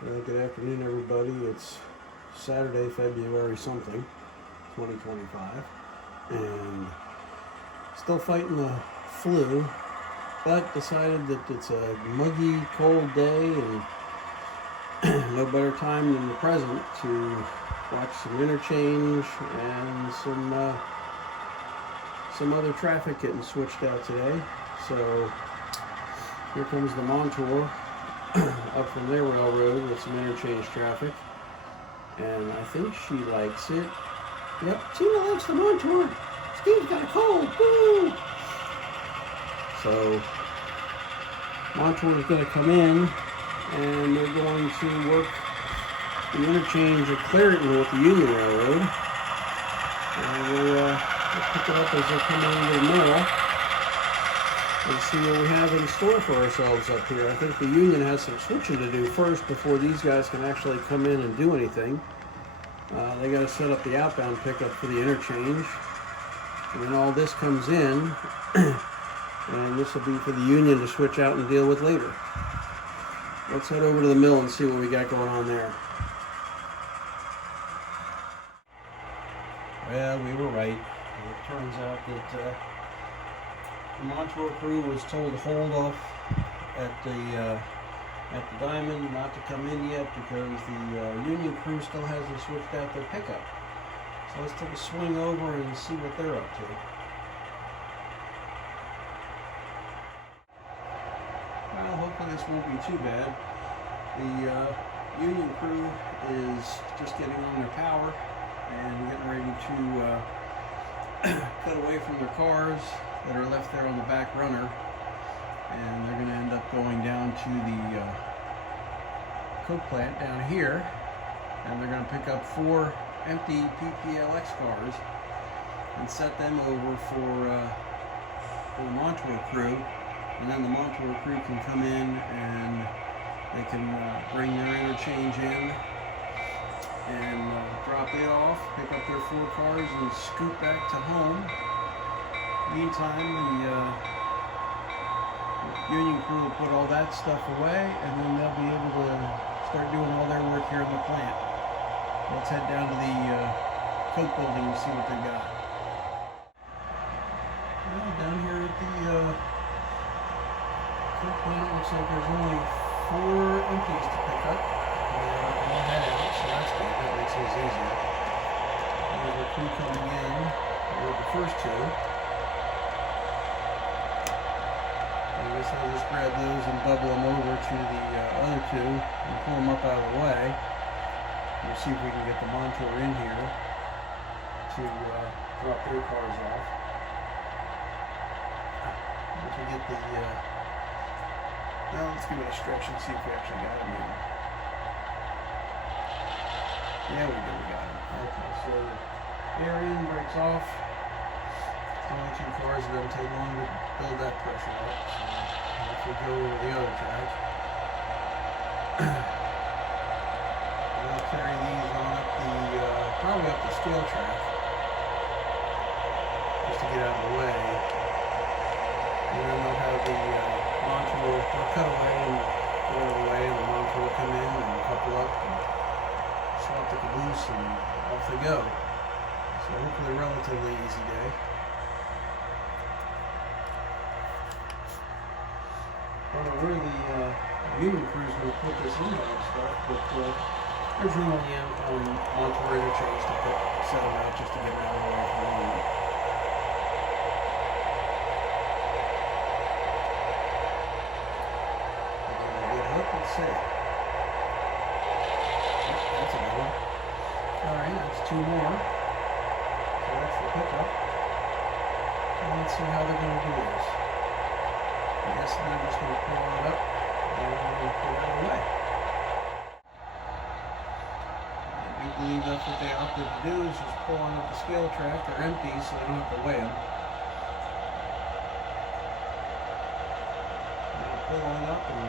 Good afternoon, everybody. It's Saturday, February something, 2025, and still fighting the flu, but decided that it's a muggy, cold day, and no better time than the present to watch some Interchange and some other traffic getting switched out today. So here comes the Montour up from their railroad with some Interchange traffic, and I think she likes it. Yep, Tina likes the Montour. Steve's got a cold. Woo! So Montour is going to come in, and they're going to work the Interchange at Clarington with the Union Railroad, and we'll pick it up as they come into the mill and see what we have in store for ourselves up here. I think the Union has some switching to do first before these guys can actually come in and do anything. They got to set up the outbound pickup for the Interchange, and then all this comes in, and this will be for the Union to switch out and deal with later. Let's head over to the mill and see what we got going on there. Well, we were right. It turns out that the Montour crew was told to hold off at the Diamond, not to come in yet because the Union crew still hasn't switched out their pickup. So let's take a swing over and see what they're up to. Well, hopefully this won't be too bad. The Union crew is just getting on their power and getting ready to cut away from their cars that are left there on the back runner, and they're going to end up going down to the coke plant down here, and they're going to pick up 4 empty PPLX cars and set them over for the Montour crew, and then the Montour crew can come in and they can bring their Interchange in and drop it off, pick up their 4 cars, and scoot back to home. Meantime, the Union crew will put all that stuff away, and then they'll be able to start doing all their work here in the plant. Let's head down to the coke building and see what they got. Well, down here at the coke plant, it looks like there's only 4 empties to pick up. All that out, so that's good. That makes things easier. There's a crew coming in with the first 2. I guess I'll just grab those and bubble them over to the other 2 and pull them up out of the way. We'll see if we can get the Montour in here to drop their cars off. Once we get the now let's give it a stretch and see if we actually got them in. Yeah, we got them. Okay, so the air in breaks off. It's only 2 cars, it doesn't take long to build that pressure up. So if we go over the other track, we'll carry these on up the, probably up the scale track, just to get out of the way. And then they'll have the Montour, they'll cut away and go out of the way, and the Montour will come in and couple up and swap the caboose, and off they go. So hopefully a relatively easy day. I don't know where the Union crew is going to put this in and stuff, but there's room on the Montour Interchange to set them out just to get them out of the way for the Union. Let's see. Yep, that's a good one. Alright, that's 2 more. So that's the pickup. And let's see how they're going to do this. I guess they're just going to pull it up and pull it out of the way. I do believe that's what they opted to do, is just pull on up the scale track. They're empty, so they don't have to weigh them. They'll pull on up and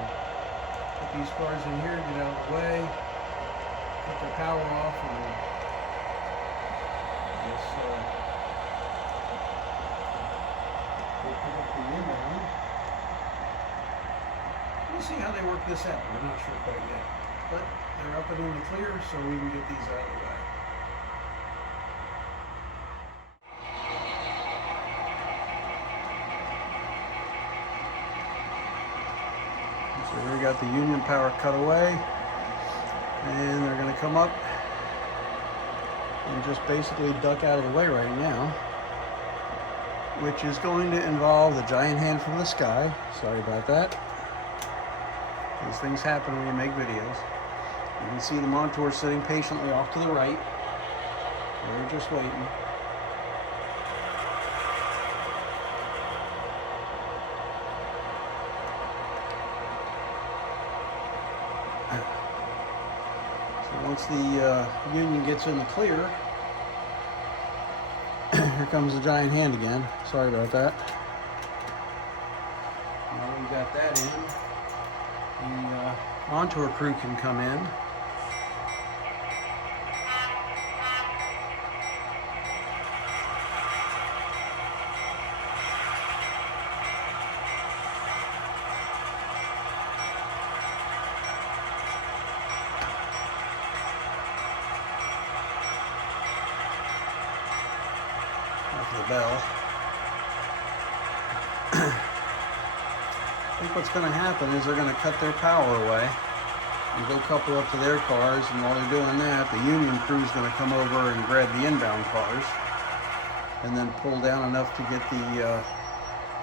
put these cars in here, get out of the way, put their power off, and I guess we'll pick up the inbound. We'll see how they work this out. We're not sure quite yet. but they're up and in the clear, so we can get these out of the way. So here we got the union power cut away, and they're going to come up and just basically duck out of the way right now, which is going to involve the giant hand from the sky. Sorry about that. These things happen when you make videos. You can see the Montour sitting patiently off to the right. They're just waiting. So once the union gets in the clear, here comes the giant hand again. Sorry about that. Now we got that in. The Montour crew can come in. After the bell. I think what's going to happen is they're going to cut their power away and go couple up to their cars, and while they're doing that, the union crew is going to come over and grab the inbound cars and then pull down enough to get the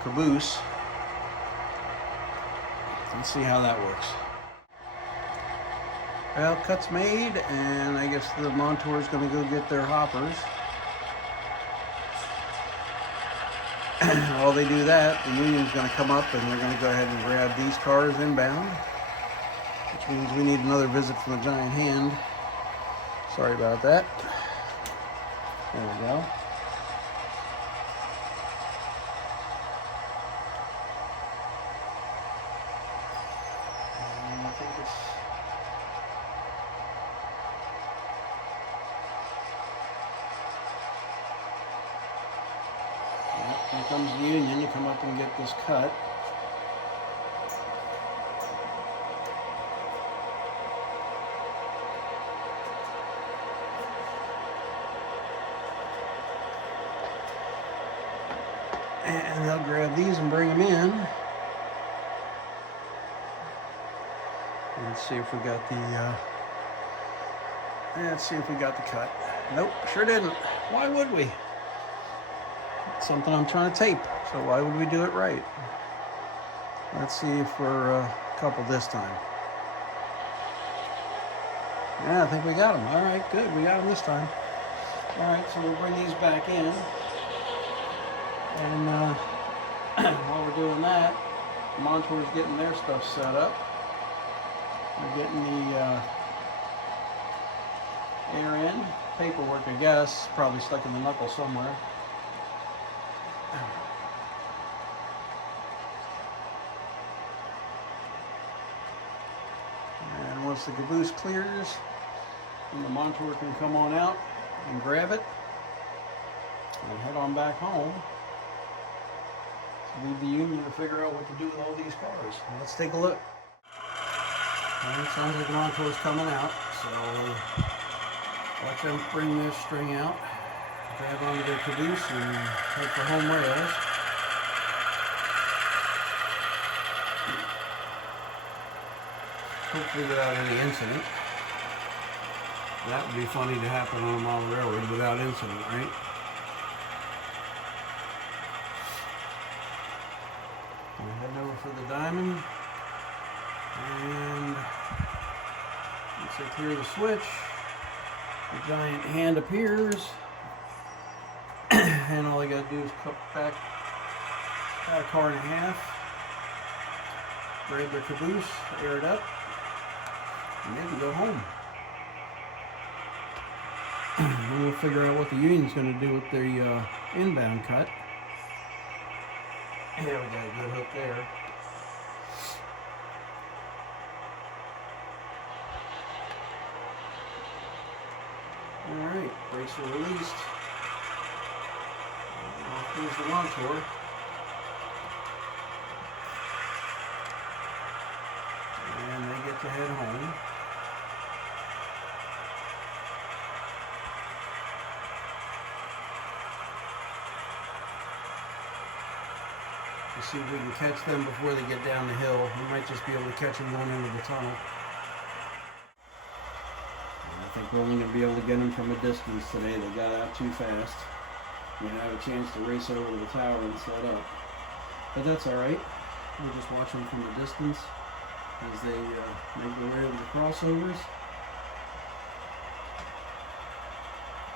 caboose. Let's see how that works. Well, cut's made, and I guess the Montour is going to go get their hoppers. While they do that, the union's going to come up and they're going to go ahead and grab these cars inbound, which means we need another visit from the giant hand. Sorry about that. There we go. And I think it's... Here comes the union to come up and get this cut. And they'll grab these and bring them in. Let's see if we got the cut. Nope, sure didn't. Why would we? It's something I'm trying to tape, so why would we do it right? Let's see if we're a couple this time. Yeah, I think we got them. All right, good. We got them this time. All right, so we'll bring these back in. And while we're doing that, Montour's getting their stuff set up. They're getting the air in. Paperwork, I guess, probably stuck in the knuckle somewhere. And once the caboose clears, then the Montour can come on out and grab it and head on back home. So leave the union to figure out what to do with all these cars. Let's take a look. Well, it sounds like the Montour's coming out, so watch them bring this string out, grab onto their caboose and head for home rails. Hopefully without any incident. That would be funny to happen on a model railroad without incident, right? We're heading over for the diamond. And once they clear the switch, the giant hand appears. And all I gotta do is cut back about a car and a half, grab their caboose, air it up, and they can go home. And we'll figure out what the union's going to do with the inbound cut. Yeah, we got a good hook there. Alright, brakes are released. Off goes the Montour. And they get to head home. see if we can catch them before they get down the hill. We might just be able to catch them going into the tunnel. And I think we're only going to be able to get them from a distance today. They got out too fast. We didn't have a chance to race over to the tower and set up. But that's alright. We'll just watch them from a distance as they make their way over the crossovers.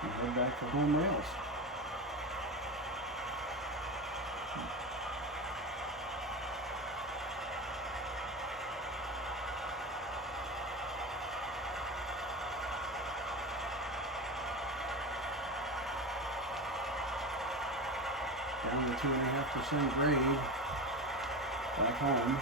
And head back for home rails. Down to 2.5% grade back home.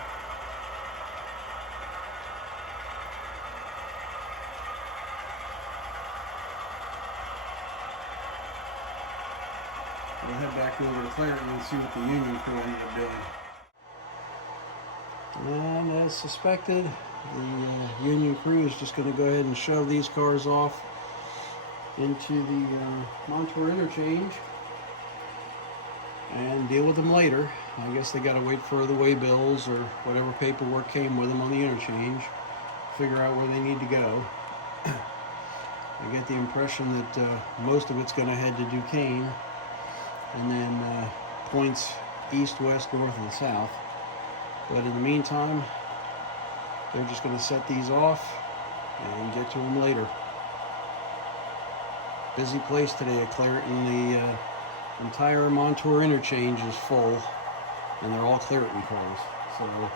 We'll head back over to Clairton and see what the Union crew ended up doing. And as suspected, the Union crew is just going to go ahead and shove these cars off into the Montour Interchange and deal with them later. I guess they got to wait for the waybills or whatever paperwork came with them on the interchange, figure out where they need to go. I get the impression that most of it's going to head to Duquesne, and then points east, west, north, and south. But in the meantime, they're just going to set these off and get to them later. Busy place today at Clairton. The entire Montour interchange is full, and they're all Clairton cars. So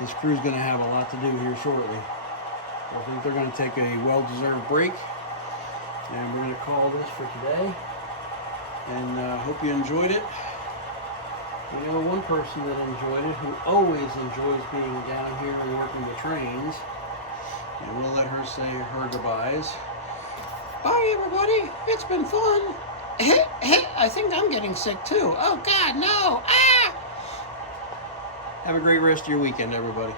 this crew's going to have a lot to do here shortly. I think they're going to take a well-deserved break, and we're going to call this for today. And hope you enjoyed it. We know one person that enjoyed it, who always enjoys being down here and working the trains. And we'll let her say her goodbyes. Bye, everybody. It's been fun. I think I'm getting sick too. Oh, God, no. Ah! Have a great rest of your weekend, everybody.